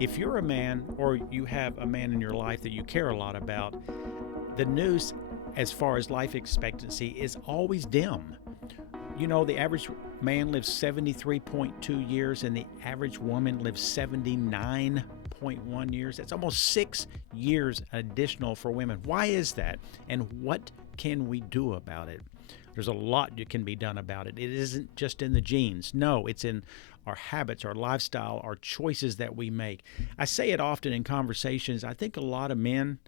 If you're a man or you have a man in your life that you care a lot about, the news as far as life expectancy is always dim. You know, the average man lives 73.2 years and the average woman lives 79.1 years. That's almost 6 years additional for women. Why is that? And what can we do about it? There's a lot that can be done about it. It isn't just in the genes. No, it's in our habits, our lifestyle, our choices that we make. I say it often in conversations. I think a lot of men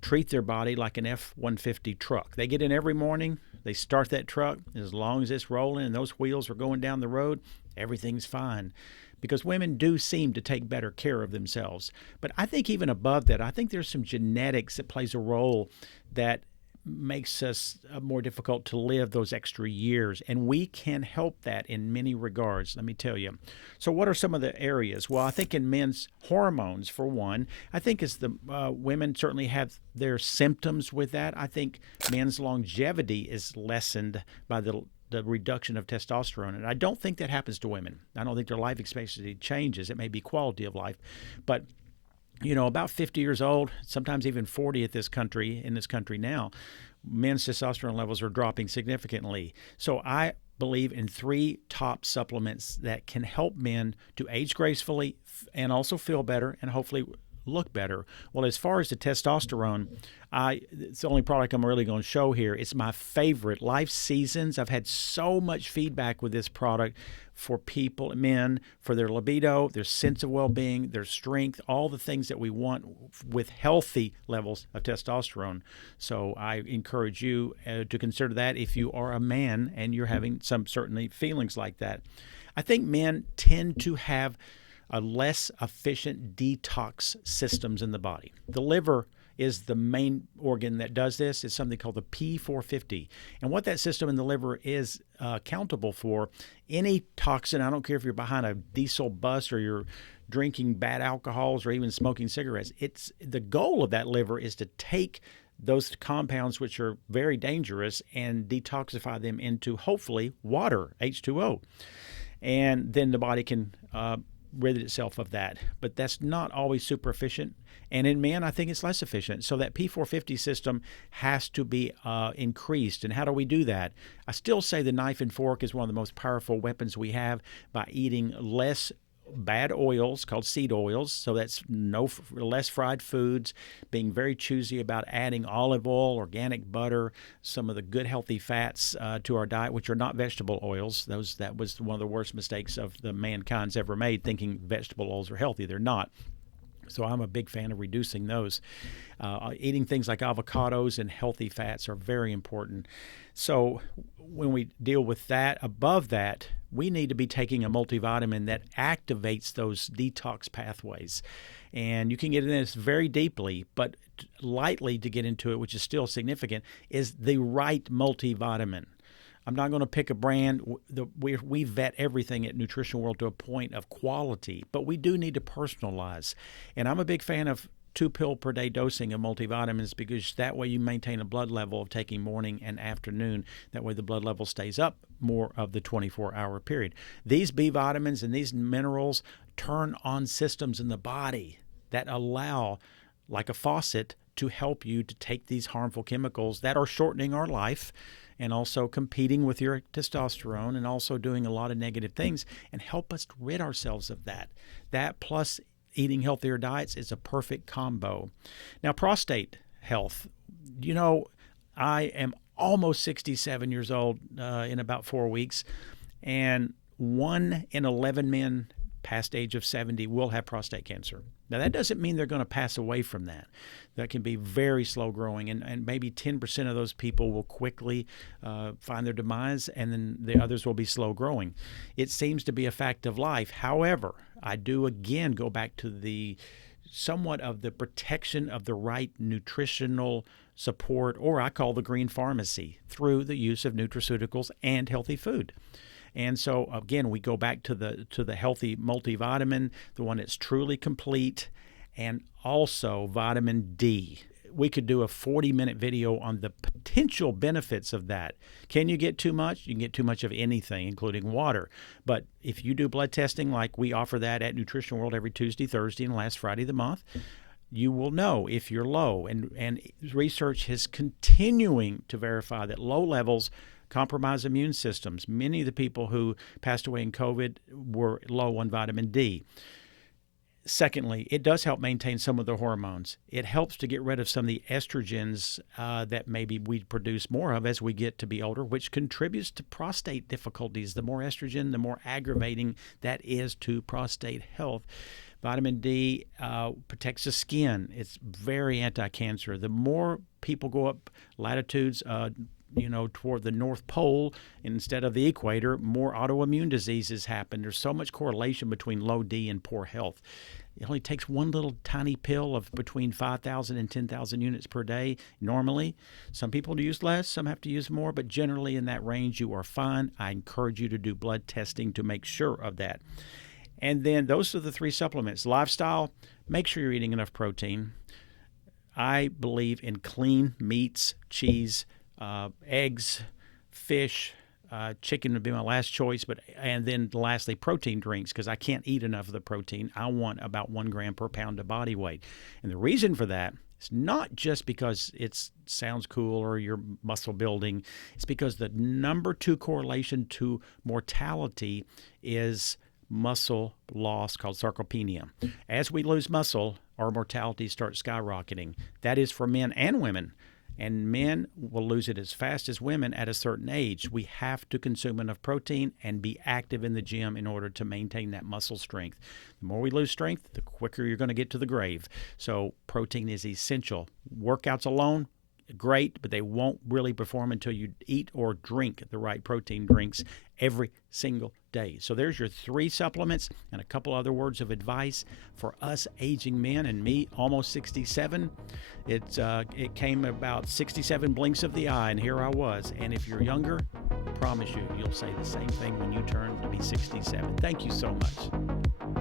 treat their body like an F-150 truck. They get in every morning, they start that truck, as long as it's rolling and those wheels are going down the road, everything's fine. Because women do seem to take better care of themselves. But I think even above that, I think there's some genetics that plays a role that makes us more difficult to live those extra years. And we can help that in many regards, let me tell you. So what are some of the areas? Well, I think in men's hormones, for one, I think as the women certainly have their symptoms with that. I think men's longevity is lessened by the reduction of testosterone. And I don't think that happens to women. I don't think their life expectancy changes. It may be quality of life, but you know, about 50 years old, sometimes even 40 in this country now, men's testosterone levels are dropping significantly. So I believe in 3 top supplements that can help men to age gracefully and also feel better and hopefully look better. Well, as far as the testosterone, it's the only product I'm really going to show here. It's my favorite, Life Seasons. I've had so much feedback with this product for people, men, for their libido, their sense of well-being, their strength, all the things that we want with healthy levels of testosterone. So I encourage you to consider that if you are a man and you're having some certainly feelings like that. I think men tend to have a less efficient detox systems in the body. The liver is the main organ that does this. It's something called the P450. And what that system in the liver is accountable for, any toxin, I don't care if you're behind a diesel bus or you're drinking bad alcohols or even smoking cigarettes, it's the goal of that liver is to take those compounds which are very dangerous and detoxify them into hopefully water, H2O. And then the body can rid itself of that. But that's not always super efficient. And in men, I think it's less efficient. So that P450 system has to be increased. And how do we do that? I still say the knife and fork is one of the most powerful weapons we have by eating less bad oils called seed oils. So that's less fried foods, being very choosy about adding olive oil, organic butter, some of the good healthy fats to our diet, which are not vegetable oils. That was one of the worst mistakes of the mankind's ever made, thinking vegetable oils are healthy. They're not. So I'm a big fan of reducing those. Eating things like avocados and healthy fats are very important. So when we deal with that, above that, we need to be taking a multivitamin that activates those detox pathways. And you can get into this very deeply, but lightly to get into it, which is still significant, is the right multivitamin. I'm not going to pick a brand. We vet everything at Nutrition World to a point of quality, but we do need to personalize. And I'm a big fan of 2 pill per day dosing of multivitamins because that way you maintain a blood level of taking morning and afternoon. That way the blood level stays up more of the 24-hour period. These B vitamins and these minerals turn on systems in the body that allow, like a faucet, to help you to take these harmful chemicals that are shortening our life and also competing with your testosterone and also doing a lot of negative things, and help us rid ourselves of that. That plus eating healthier diets is a perfect combo. Now, prostate health. You know, I am almost 67 years old in about 4 weeks, and 1 in 11 men past age of 70 will have prostate cancer. Now, that doesn't mean they're going to pass away from that. That can be very slow growing, and maybe 10% of those people will quickly find their demise, and then the others will be slow growing. It seems to be a fact of life. However, I do again go back to the somewhat of the protection of the right nutritional support, or I call the green pharmacy, through the use of nutraceuticals and healthy food. And so again, we go back to the healthy multivitamin, the one that's truly complete, and also vitamin D. we could do a 40-minute video on the potential benefits of that. Can you get too much? You can get too much of anything, including water. But if you do blood testing, like we offer that at Nutritional World every Tuesday, Thursday, and last Friday of the month, you will know if you're low. And research is continuing to verify that low levels compromise immune systems. Many of the people who passed away in COVID were low on vitamin D. Secondly, it does help maintain some of the hormones. It helps to get rid of some of the estrogens that maybe we produce more of as we get to be older, which contributes to prostate difficulties. The more estrogen, the more aggravating that is to prostate health. Vitamin D protects the skin. It's very anti-cancer. The more people go up latitudes, toward the North Pole instead of the equator, more autoimmune diseases happen. There's so much correlation between low D and poor health. It only takes one little tiny pill of between 5,000 and 10,000 units per day normally. Some people use less, some have to use more, but generally in that range you are fine. I encourage you to do blood testing to make sure of that. And then those are the 3 supplements. Lifestyle, make sure you're eating enough protein. I believe in clean meats, cheese, eggs, fish, chicken would be my last choice, and then lastly, protein drinks, because I can't eat enough of the protein. I want about 1 gram per pound of body weight. And the reason for that is not just because it sounds cool or you're muscle building. It's because the number 2 correlation to mortality is muscle loss, called sarcopenia. As we lose muscle, our mortality starts skyrocketing. That is for men and women. And men will lose it as fast as women at a certain age. We have to consume enough protein and be active in the gym in order to maintain that muscle strength. The more we lose strength, the quicker you're going to get to the grave. So protein is essential. Workouts alone, great, but they won't really perform until you eat or drink the right protein drinks every single day. So there's your 3 supplements and a couple other words of advice for us aging men, and me almost 67. It came about 67 blinks of the eye, and here I was. And if you're younger, I promise you'll say the same thing when you turn to be 67. Thank you so much.